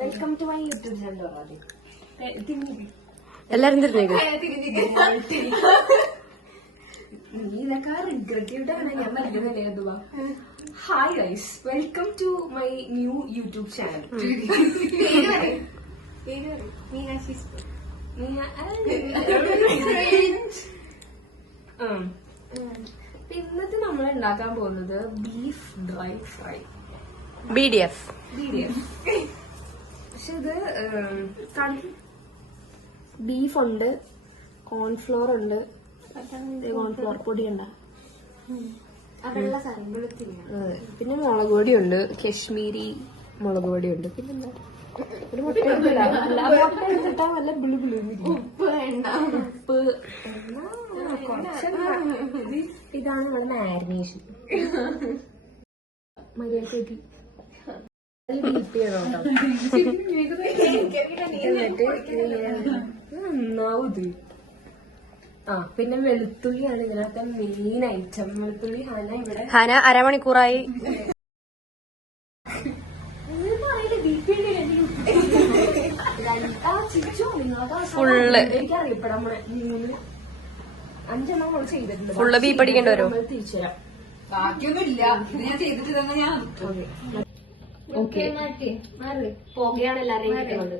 Welcome to my YouTube channel. എല്ലാരും തിരിഞ്ഞേക്ക്. നീ ഇതൊക്കെ റിഗ്രറ്റ് ചെയ്തിട്ടാണ് ഞാൻ പറയുന്നതല്ലേ എന്തുവാ. Hi guys, welcome to my new YouTube channel. ഇന്നത്തെ നമ്മൾ ഉണ്ടാക്കാൻ പോകുന്നത് ബീഫ് ഡ്രൈ ഫ്രൈ, BDF. പക്ഷെ ഇത് ബീഫ് ഉണ്ട്, കോൺഫ്ലോർ ഉണ്ട്, കോൺഫ്ലോർ പൊടി ഉണ്ട്, പിന്നെ മുളക് പൊടി ഉണ്ട്, കശ്മീരി മുളക് പൊടി ഉണ്ട്, പിന്നെന്താ ഒരു മുട്ട എടുത്തിട്ടാ വല്ല ബിളി ഉപ്പ്. ഇതാണ് നമ്മുടെ മാരിനേഷൻ. മര്യാദ നന്നാവത്. പിന്നെ വെളുത്തുള്ളിയാണ് ഇതിനകത്തെ മെയിൻ ഐറ്റം. വെളുത്തുള്ളി ഹന അരമണിക്കൂറായി ഫുള്ള് എനിക്കറിയപ്പെടാൻ 3-5 എണ്ണം ചെയ്തിട്ടുണ്ട്. ഫുള്ള് ബീഫ് അടിക്കേണ്ടി വരും. തിരിച്ചുതരാം. ബാക്കിയൊന്നുമില്ല, ഇത് ഞാൻ ചെയ്തിട്ട് തന്നെ ഞാൻ പോകയാണ് എല്ലാവരെയും കിട്ടുന്നത്.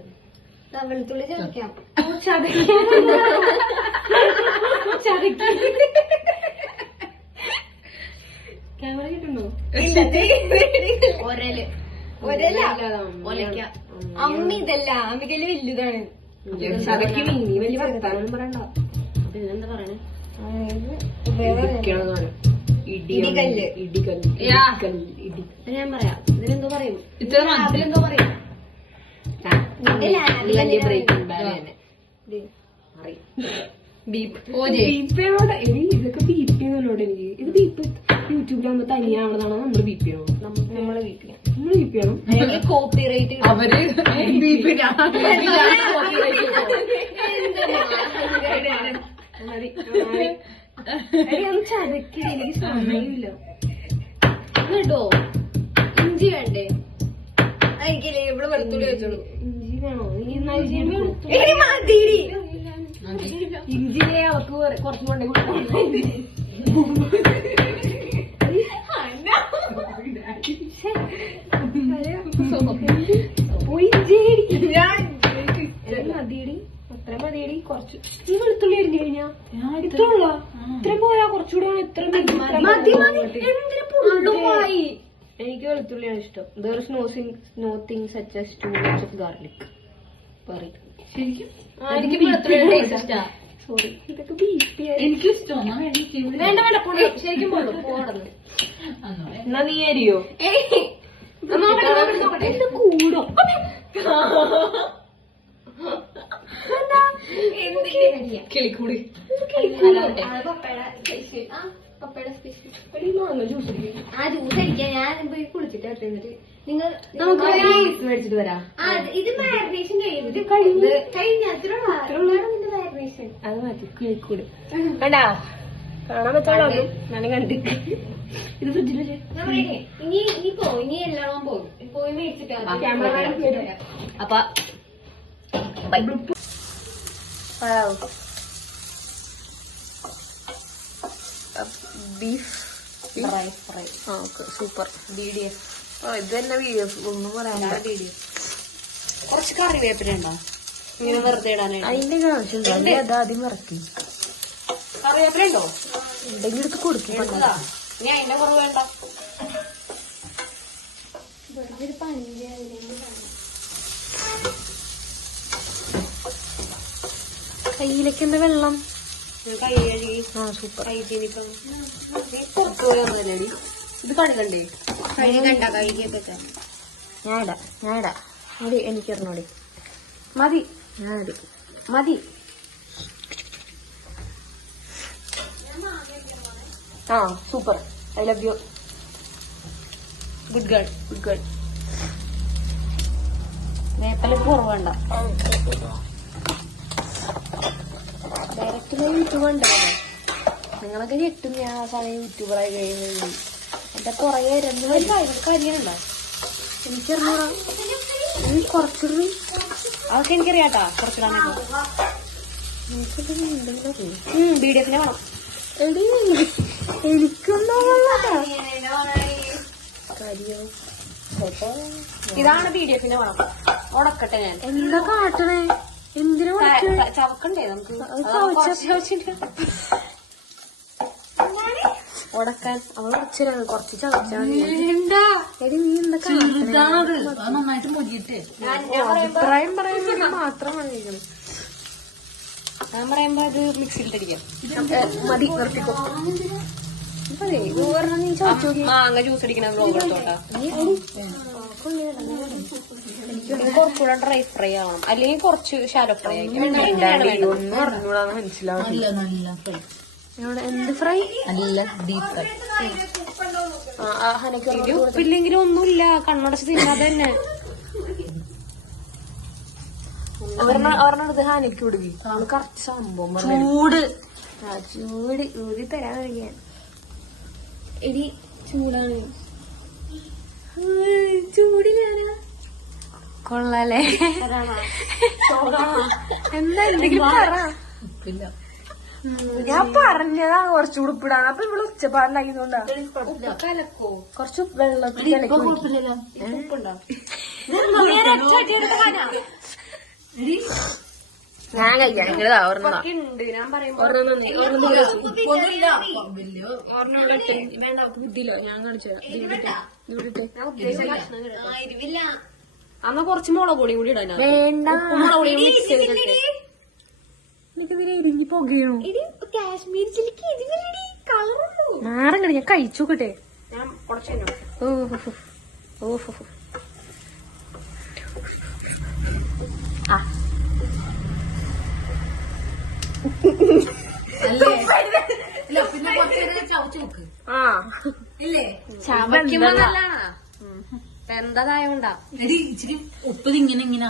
വെളുത്തുള്ളി ചതയ്ക്കാം. ക്യാമറ കിട്ടുന്നു. അമ്മ ഇതല്ല, അമ്മിക്കല് വലുതാണ്. ചതയ്ക്ക് മീനി വലിയ വർത്താനൊന്നും പറയണ്ട. എന്താ പറയണേ? ഇടികല്ല്. ഞാൻ പറയാം. ഇതിനെന്തോ പറയും? അതിലെന്തോ പറയും. വലിയ ബ്രേക്കിംഗ് ബാഡ് തന്നെ. ഇതൊക്കെ ബീപ്പ് ചെയ്യുന്നതിനോട് എനിക്ക് ഇത് ബീപ്പ് യൂട്യൂബിലാകുമ്പോ തനിയാവണതാണോ നമ്മള് ബീപ്പ് ചെയ്യണോ? നമ്മള് ബീപ്പ് ചെയ്യണം. കോപ്പിറൈറ്റ് അവര് ചതക്കി എനിക്ക് സമയമില്ല കേട്ടോ. ഇഞ്ചി വേണ്ടേ? എനിക്കില്ലേ ഇവിടെ വെളുത്തുള്ളി വെച്ചോളൂ. ഇഞ്ചി വേണോ? ഇഞ്ചിയെ അവർക്ക് കുറച്ചും കൊണ്ടേ മതിയടി, അത്ര മതിയടി. കുറച്ച് ഈ വെളുത്തുള്ളി അരിഞ്ഞു കഴിഞ്ഞാ ഇത്രയുള്ള ഇത്രയും പോരാ, കുറച്ചുകൂടെ ഇത്ര. എനിക്ക് വെളുത്തുള്ളിയാണ് ഇഷ്ടം. There is no thing such as too much of garlic. ശരിക്കും എനിക്ക് വെളുത്തുള്ളി ഇഷ്ടാ. സോറി, ഇതൊക്കെ ബീഫ് എനിക്കും ഇഷ്ടമാണ്. വേണ്ട ശരിക്കും പോടുന്നു. എന്നാ നീ അരിയോ? കൂടോ കിളിക്കൂടി ജ്യൂസ് ആ ജ്യൂസ് അടിക്കാൻ ഞാൻ പോയി കുളിച്ചിട്ട് എന്നിട്ട് നിങ്ങൾ നമുക്ക് മേടിച്ചിട്ട് വരാം. ഇത് മാരിനേഷൻ കഴിഞ്ഞിട്ട് കഴിഞ്ഞ മാരിനേഷൻ അത് മതി. കിളിക്കൂട് വേണ്ടാ, കാണാൻ പറ്റാളോ? ഞാൻ കണ്ട്. ഇത് ഫ്രിഡ്ജിൽ ഇനി ഇനി എല്ലാം പോകും. പോയി മേടിച്ചിട്ട് ക്യാമറ അപ്പൊ beef fry fry. Okay, super. BDF. ഇത് തന്നെ BDF ഒന്നും പറയാനില്ല. കുറച്ച് കറിവേപ്പില ഉണ്ടോ ഇങ്ങനെ വെറുതെ ഇടാനായിട്ട്? അതിന്റെ ആവശ്യമുണ്ടോ? അത് ആദ്യം ഇറക്കി കറിവേപ്പില ഉണ്ടോ? ഉണ്ടെങ്കിൽ എടുത്ത് കൊടുക്കും. ഇനി അതിന്റെ കുറവ് വേണ്ട. കയ്യിലേക്ക് എന്താ വെള്ളം? കൈ കഴുകി സൂപ്പർ. കൈ തിരിപ്പം പുറത്ത് പോയി വന്നതല്ലേടി? ഇത് കണ്ടേ? കഴുകണ്ട കഴുകിയതൊക്കെ ഞാനിടാ മതി. എനിക്കിറങ്ങോടി. മതി, ഞാനടി മതി. Super. I love you. Good girl. വേപ്പല കുറവേണ്ട. ഡയറക്റ്റ് യൂട്യൂബ് ഉണ്ടല്ലോ. നിങ്ങളൊക്കെ ഞെട്ടും ഞാൻ ആ സമയം യൂട്യൂബറായി കഴിയുന്നത്. എന്റെ പുറകെ 2 കാര്യങ്ങളുണ്ടോ? എനിക്കറിഞ്ഞൂടാ. കുറച്ചുകൂടി അതൊക്കെ എനിക്കറിയാട്ടാ കുറച്ചിടാനൊക്കെ BDF വേണം. എനിക്കൊന്നും ഇതാണ് BDF വേണം. ഉടക്കട്ടെ ഞാൻ എന്താ കാട്ടണേ? എന്തിനാ ചവക്കണ്ടേ നമുക്ക് ഉടക്കാൻ അവൾ കുറച്ചിലാണ് കുറച്ച് ചവച്ചാണ്. എടി നീ എന്താ നന്നായിട്ട് മുരിയിട്ട് അഭിപ്രായം പറയുന്നത് മാത്രം മതിക്കണം. ഞാൻ പറയുമ്പോ അത് മിക്സിയിൽ അടിക്കാം. മതി നിർത്തിക്കോ. നീ മാങ്ങ ജ്യൂസ് അടിക്കണ ബ്ലോഗ് എടുത്തോട്ടാ. കുറച്ചുകൂടെ ഡ്രൈ ഫ്രൈ ആവണം, അല്ലെങ്കിൽ കുറച്ച് ഷാലോ ഫ്രൈ ആയിരിക്കും. ഒന്നും അറിഞ്ഞൂടാന്ന് മനസ്സിലാവില്ല. നല്ല ഫ്രൈ, എന്ത് ഫ്രൈ? നല്ല ഡീപ് ഫ്രൈ. ഉപ്പില്ലെങ്കിലും ഒന്നുമില്ല, കണ്ണടച്ച് തിന്നാതെ തന്നെ. ഒരെണ്ണെടുത്ത് ഹാനിക്ക് വിടുകി കറച്ച് സംഭവം ചൂട് ചൂട് ഊരി തരാൻ കഴിയാൻ. എടി ചൂടാണ്. ചൂടിനാ കൊള്ളാലേ? എന്താ എന്തെങ്കിലും പറ. ഉപ്പില്ല. ഞാൻ പറഞ്ഞതാ കുറച്ചുകൂടി ഉപ്പിടാണ്. അപ്പൊ ഇവിടെ ഉച്ചപ്പാടിലാക്കിയതുകൊണ്ടാ. കലക്കോ കുറച്ച് വെള്ളത്തിൽ ഉപ്പുണ്ടോ? ഞാൻ കഴിക്കാം. നിങ്ങളതാ ഒരെണ്ണ ഉണ്ട് ഞാൻ പറയുമ്പോ വേണ്ട ബുദ്ധിയില്ലോ. ഞാൻ കാണിച്ചു അന്ന് കുറച്ച് മുളക് പൊടി കൂടി ഇടാൻ. വേണ്ട. മുളക് പൊടി മിക്സ് ചെയ്തിട്ട് എനിക്കിതിനെ എരിഞ്ഞ് പുകയണു. കാശ്മീർ ചില്ലിക്ക് ഇതിനല്ലടി കളറുള്ളൂ. നാരങ്ങ ഞാൻ കഴിച്ചു നോക്കട്ടെ. ഞാൻ കുറച്ച് ഓഹോ ആ പിന്നെ കുറച്ചേരം ചവച്ച് നോക്ക്. ആ ഇല്ലേ? ചവയ്ക്കുമ്പോ നല്ലതാ. എന്തായതുകൊണ്ടാ എടി ഇച്ചിരി ഉപ്പ് ഇങ്ങനെ ഇങ്ങനെ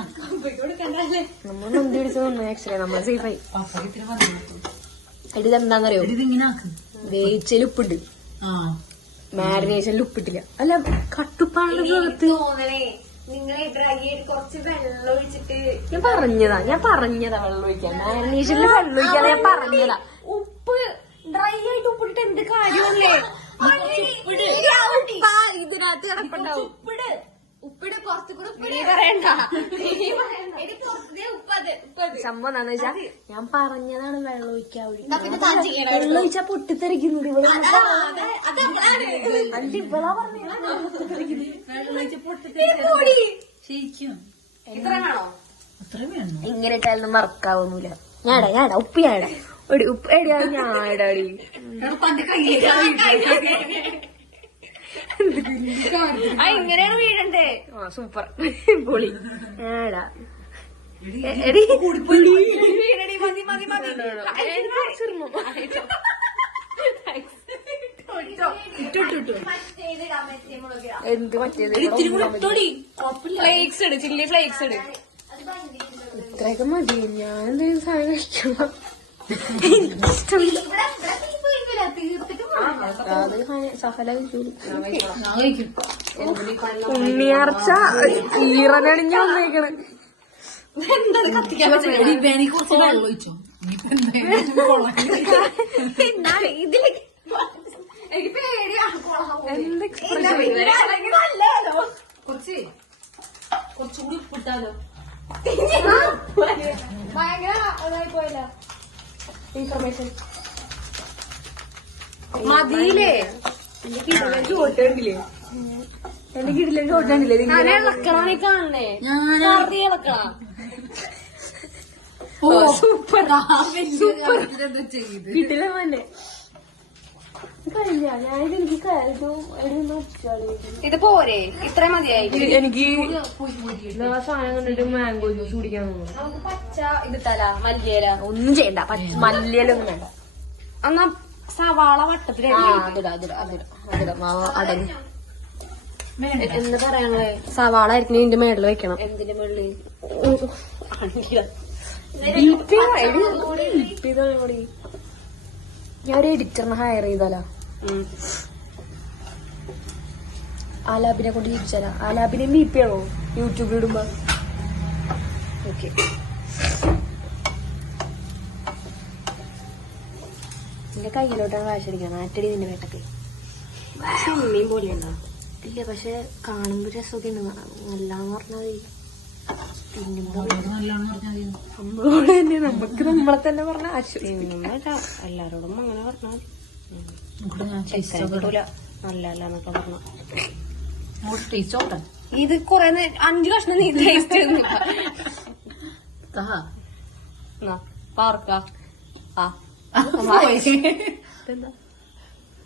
നമ്മൾ നന്ദി പിടിച്ചു തന്നു. ആക്ച്വലി നമ്മൾ സേഫായി. ഇത്തിരി മതി. എടി ഇതെന്താന്നറിയോ? ഇതിങ്ങനെ ആക്ക്. വേവിച്ചതിൽ ഉപ്പുണ്ട്, മാരിനേഷനിൽ ഉപ്പിട്ടില്ല. അല്ല കട്ടുപ്പാണ് തോന്നണേ. നിങ്ങളെ ഡ്രൈ ആയിട്ട് കുറച്ച് വെള്ളം ഒഴിച്ചിട്ട് ഞാൻ പറഞ്ഞതാ വെള്ളം ഒഴിക്കാൻ. മാരിനേഷനിൽ വെള്ളം ഒഴിക്കാൻ ഞാൻ പറഞ്ഞതാ. ഉപ്പ് ഡ്രൈ ആയിട്ട് ഉപ്പിട്ട് എന്ത് കാര്യമല്ലേ? ഇതിനകത്ത് കിടപ്പുണ്ടാവും. ഉപ്പിട് കുറച്ചുകൂടെ പറയണ്ട. സംഭവം എന്താന്ന് വെച്ചാ ഞാൻ പറഞ്ഞതാണ് വെള്ളം ഒഴിക്കാൻ. വെള്ളം ഒഴിച്ചാ പൊട്ടിത്തെറിക്കുന്നുണ്ട് ഇവിടെ. ഇവളാ ശരിക്കും ഇങ്ങനെ ഇട്ടാലൊന്നും മറക്കാവൊന്നുമില്ല. ഞാടാ ഉപ്പ് ഞാടാ ഒരു ഉപ്പ് എടിയാ ഞാടാടി. ഇങ്ങനെയാണ് വീഴണ്ടേ. ആ സൂപ്പർ പൊളി. ഞാടാ എടി വീഴടി. മതി മതി മതി. എന്ത് മറ്റേത് ഫ്ലേക്സ് ഇട്, ചില്ലി ഫ്ലേക്സ് ഇട്. ഇത്രയൊക്കെ മതി. ഞാൻ എന്തെങ്കിലും സാധനം കഴിക്കണം. അത് സഫല ഉണ്ണിയാർച്ച ഈറനണിഞ്ഞ വന്നേക്കണ്. കുറച്ച് വെള്ളം ഒഴിച്ചോ. ഇതില് എന്ത് കുറച്ചുകൂടി ഉപ്പിട്ടാലോ? ഭയങ്കര ഇതായി പോയല്ലോ ഇൻഫർമേഷൻ. മതിയില്ലേ? ചോട്ടണ്ടില്ലേ? എന്റെ കിടിലെ ചോട്ടണ്ടില്ലേ? ഇളക്കണേ കാണണേ. ഇളക്കണ സൂപ്പർ സൂപ്പർ കിട്ടില്ല മോനെ. കഴിഞ്ഞ ഞാനിത് എനിക്ക് ഇത് പോരെ? ഇത്ര മതിയായി. എനിക്ക് സാധനം കണ്ടിട്ട് മാംഗോ ജ്യൂസ് കുടിക്കാൻ തോന്നുന്നു. നമുക്ക് പച്ച ഇതിട്ടല മല്ലിയില. ഒന്നും ചെയ്യണ്ട. മല്ലിയിലൊന്നും വേണ്ട. എന്നാ സവാള വട്ടത്തില് അടങ്ങി. എന്താ പറയാങ്ങളെ? സവാള ആയിരിക്കും ഇതിന്റെ മേളിൽ വെക്കണം. എന്തിന്റെ മുകളിൽ ഞാൻ ഒരു എഡിറ്ററിനെ ഹയർ ചെയ്താലോ? ആലാബിനെ കൊണ്ട് ചോദിച്ചാലോ? ആലാബിനെ ബിപി ആണോ യൂട്യൂബിൽ ഇടുമ്പോ? ഓക്കെ, എന്റെ കയ്യിലോട്ടാണ് വാശടിക്കണം. ആറ്റടി നിന്റെ വേട്ടക്ക് സിനിമയും പോലെ ഉണ്ടോ? ഇല്ല, പക്ഷെ കാണുമ്പോ രസമൊക്കെ ഉണ്ട്. നല്ലാന്ന് പറഞ്ഞാൽ നമ്മളോട് തന്നെ നമുക്ക് നമ്മളെ തന്നെ പറഞ്ഞ സിനിമ എല്ലാരോടും അങ്ങനെ പറഞ്ഞാൽ കിട്ടൂല. നല്ലന്നൊക്കെ പറഞ്ഞ ഇത് കൊറേ 5 കഷ്ണം നീ ടേസ്റ്റ് പാർക്ക.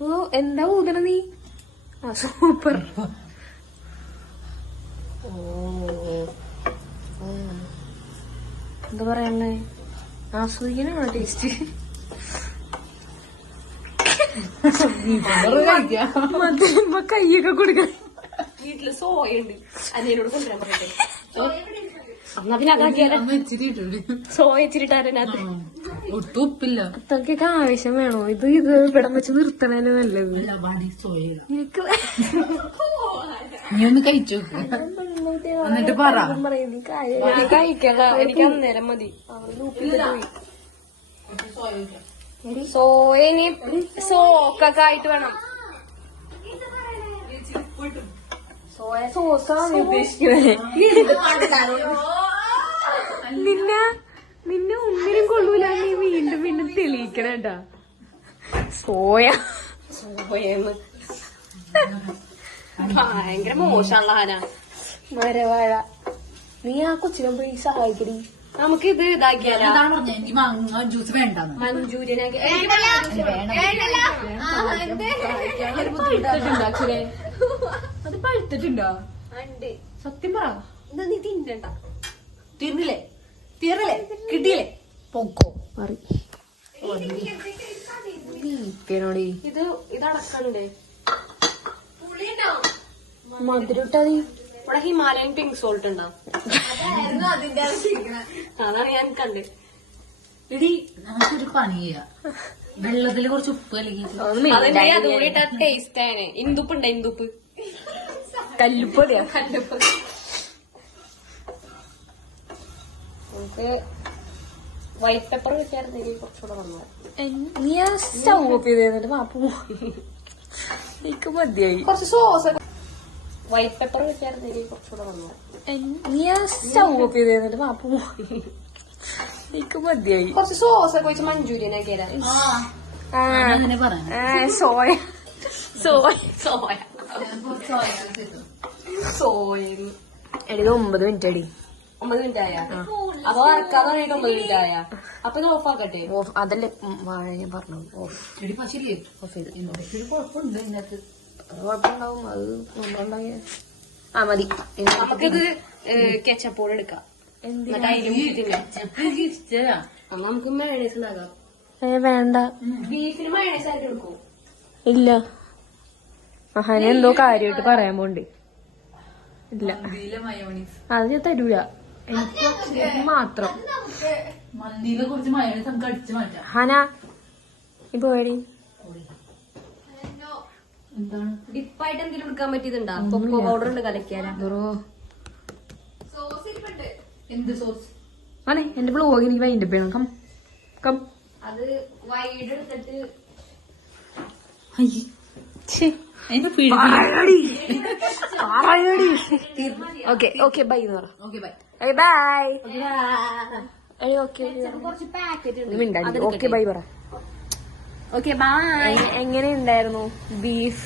ഓ, എന്താ ഊതണ നീ? ആ, സൂപ്പർ. ഓ, എന്താ പറയാനുള്ളേ? ആസ്വദിക്കാനാണോ ടേസ്റ്റ്? കൈയൊക്കെ കൊടുക്കാൻ വീട്ടില് സോയുണ്ട്. അനിയനോട് കൊണ്ടുവരാൻ പറയട്ടെ. എന്നാ പിന്നെ അതാക്കിയാലോ? സോയ ഇച്ചിരിട്ടാരനകത്ത് ഒട്ടും ഉപ്പില്ല. അത്രക്കൊക്കെ ആവശ്യം വേണോ? ഇത് ഇവിടെ വെച്ച് നിർത്തണേന് നല്ലത്. എനിക്ക് നീ ഒന്ന് കഴിച്ചു എന്നിട്ട് പറ. കഴിക്കാം, എനിക്ക് അന്നേരം മതി. സോയനി സോക്കൊക്കെ ആയിട്ട് വേണം. സോയ സോസാണ് ഉദ്ദേശിക്കുന്നത്. നിന്നെ ഒന്നിനും കൊള്ളൂല. നീ വീണ്ടും തെളിയിക്കണേട്ടാ. സോയെന്ന് ഭയങ്കര മോശമുള്ള ഹാന. മരവാഴ, നീ ആ കൊച്ചിനെ പോയി സഹായിക്കടി. നമുക്ക് ഇത് ഇതാക്കിയാലോ? എനിക്ക് മാങ്ങ ജ്യൂസ് വേണ്ട. മഞ്ചൂരിയനാക്കി അത് പഴുത്തിട്ടുണ്ടോ? സത്യം പറ, എന്താ നീ തിന്നണ്ട? തീർന്നില്ലേ? കിട്ടിയില്ലേ? പൊക്കോ ഇത് അടക്കണ്ടേ? മധുരട്ടാതി ഇവിടെ ഹിമാലയൻ പിങ്ക് സോൾട്ട് ഉണ്ടാവും. അതാണ് ഞാൻ കണ്ടത്. ഇടി, നമുക്കൊരു പണി ചെയ്യാം. വെള്ളത്തില് കുറച്ച് ഉപ്പ് അല്ലെങ്കിൽ അതുകൂടി ഇട്ട ടേസ്റ്റ് ആണ്. ഇന്ദുപ്പുണ്ടോ? ഇന്ദുപ്പ് കല്ലുപ്പൊടിയാ. കല്ലുപ്പ് നമുക്ക് വൈറ്റ് പെപ്പർ കിട്ടിയായിരുന്നെങ്കിൽ കുറച്ചുകൂടെ വന്നത്. നീ ആ സ്റ്റൗ ഓഫ് ചെയ്ത് മാപ്പു എനിക്ക് മതിയായി. കുറച്ച് സോസ് വൈറ്റ് പെപ്പർ കിട്ടിയായിരുന്നെങ്കിൽ കുറച്ചുകൂടെ വന്നത്. നീ ആ സ്റ്റൗ ഓഫ് ചെയ്ത് മാപ്പു എനിക്ക് മതിയായി. കുറച്ച് സോസ് ഒക്കെ വെച്ച് മഞ്ചൂരിയൻ ആക്കി തരാം. സോയ എടി 9 മിനിറ്റ് അടി. 9 മിനിറ്റ് ആയ അപ്പൊ വറക്കാതെ 9 മിനിറ്റ് ആയ അപ്പൊ ഇത് ഓഫ് ആക്കട്ടെ? അതല്ലേ ഞാൻ പറഞ്ഞു. ഓഫ് ചെയ്ത് കുഴപ്പമുണ്ട് ഇതിനകത്ത്. കുഴപ്പമുണ്ടാവും. അത് നമ്മളുണ്ടാക്കിയ ആ മതി. നമുക്കിത് കെച്ചപ്പോട് എടുക്കാം. എന്നിട്ട് അതിലും ഇഷ്ടമാ. നമുക്ക് മയണൈസ് ഉണ്ടാക്കാം. വേണ്ട, ബീഫിന് മയണൈസ് ആയിട്ട് എടുക്കും. ഇല്ല. അഹാന എന്തോ കാര്യമായിട്ട് പറയാൻ പോണ്ട്. ഇല്ല, അത് ഞാൻ തരൂല. എനിക്ക് മാത്രം. മന്തിയിലെ കുറച്ച് മയോണൈസ് നമുക്ക് അടിച്ചു മാറ്റാം. ഹന ഇപ്പൊ വേടി എന്താണ് ഡിപ്പായിട്ട് എന്തെങ്കിലും എടുക്കാൻ പറ്റിയതുണ്ടോ? കൊക്കോ പൗഡർ ഉണ്ട് കലക്കിയാലോ? എന്ത് സോസ്? ആണേ എന്റെ ബ്ലോഗ് എനിക്ക് വൈൻഡ് അപ്പ് ചെയ്യണം. Come come. അത് വൈഡ് എടുത്തിട്ട് ഓക്കെ ബൈ എന്ന് പറ. Okay bye. ബൈ. കുറച്ച് പാക്കറ്റ് ഓക്കെ ബൈ പറ. Okay bye. എങ്ങനെയുണ്ടായിരുന്നു ബീഫ്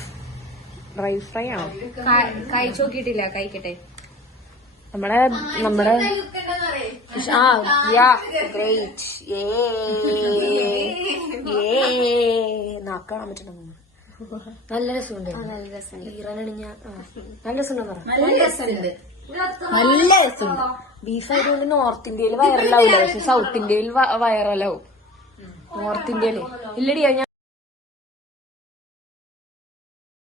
ഡ്രൈ ഫ്രൈ ആണോ? കഴിച്ചു നോക്കിയിട്ടില്ല, കഴിക്കട്ടെ. നമ്മുടെ നാക്കാൻ പറ്റണം. നല്ല രസമുണ്ട്. നല്ല രസം. ഈറനണിഞ്ഞ നല്ല രസമുണ്ടെന്ന് പറ. നല്ല രസമുണ്ട്. ബീഫ് ആയതുകൊണ്ട് നോർത്ത് ഇന്ത്യയിൽ വൈറലാവില്ല, പക്ഷെ സൗത്ത് ഇന്ത്യയിൽ വൈറലാവും. നോർത്ത് ഇന്ത്യയില് ഇല്ലടിയാ.